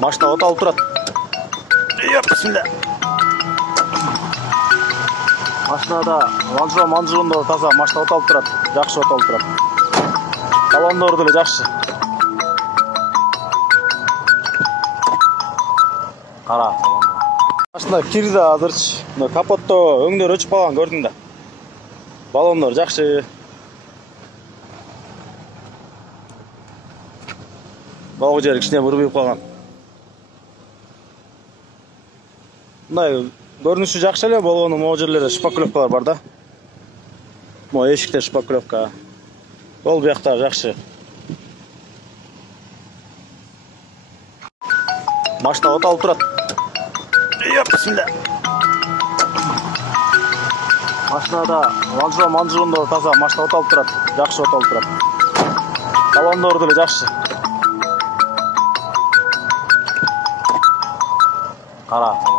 Машина от алып турат. Бисмилля. Машинада манжугунда таза, машина от алып турат. Жакшы от алып турат. Салондор деле жакшы. Кара салондор. Машина кирди азырчы. Мына капотто өңдөр өчүп калган көрдүң да. Баллондор жакшы. Багы жери кичине бурбуйуп калган. Мындай көрүнүшү жакшы эле болгону, могу жерлерде шпаклевкалар бар да. Могу эшикте шпаклевка. Ол биякта жакшы. Машина от алып турат. Бисмилля. Машинада манжугунда таза, машина от алып турат. Жакшы от алып турат. Салондор деле жакшы. Кара.